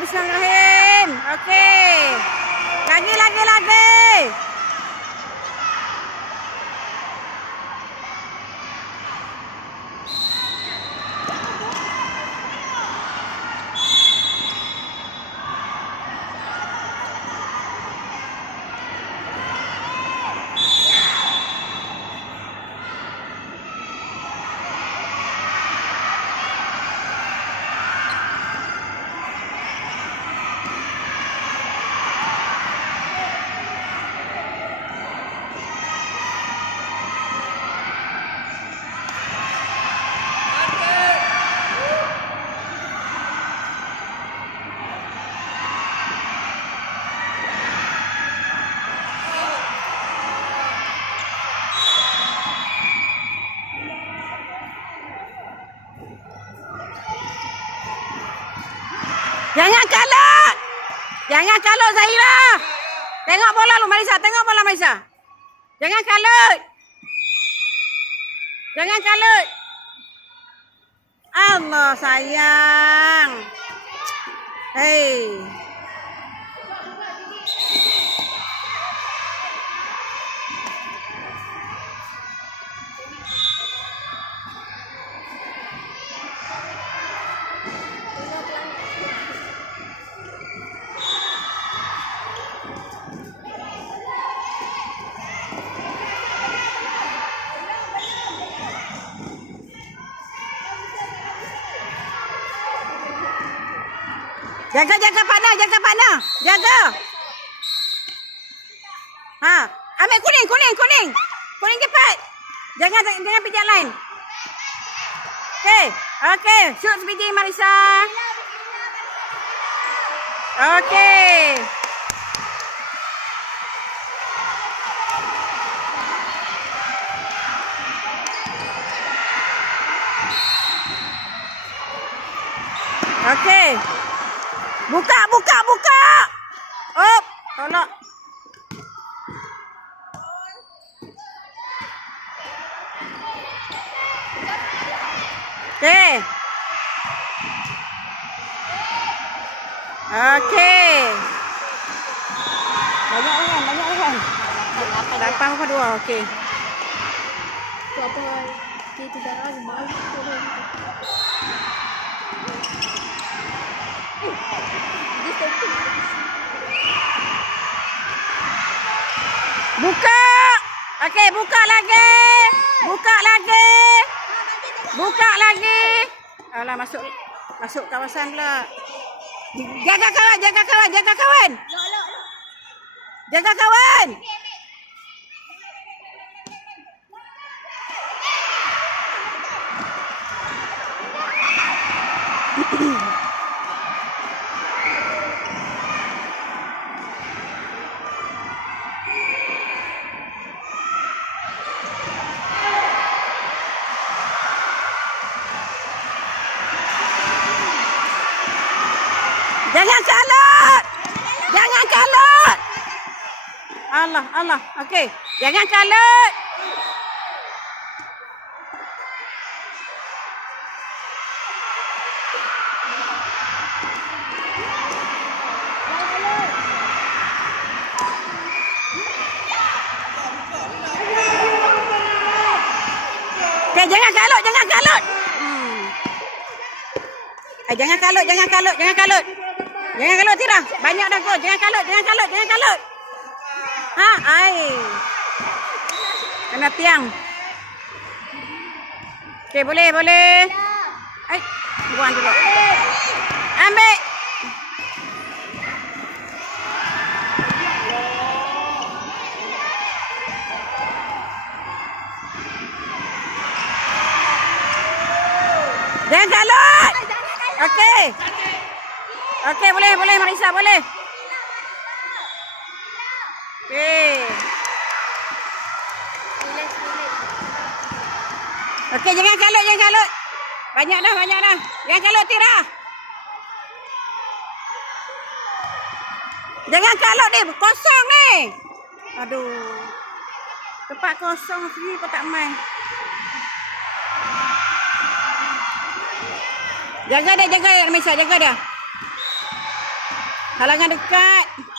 Bismillahirrahmanirrahim. Okey. Lagi. Jangan kalut Zahira. Tengok bola lu Marisa, tengok bola Marisa. Jangan kalut. Allah sayang. Hei. Jaga partner. Jaga. Ha, ambil kuning. Kuning cepat. Jangan pijak lain. Okey. Shoot speedy Marisa. Okey. Okey. Buka. Oh, tolak. Okey. Banyak kan? 8-2. Okey. Tu apa? Kita dah baru Buka. Okey, buka lagi. Alah, masuk kawasan pula. Jaga kawan. Jangan kalut. Allah. Okey. Jangan kalut. Okey, jangan kalut. Jangan kalut Tira. Banyak dah kau. Jangan kalut. Ha, ai. Kena tiang. Okey, boleh. Ai, buang dulu. Ambil. Jangan kalut. Okey, boleh Marisa, boleh. Okey. Okey, jangan kalut. Banyak dah. Jangan kalut Tira. Jangan kalut ni, kosong ni. Aduh. Tempat kosong sini kau tak main. Jaga dia Marisa, jaga dia. Halangan dekat.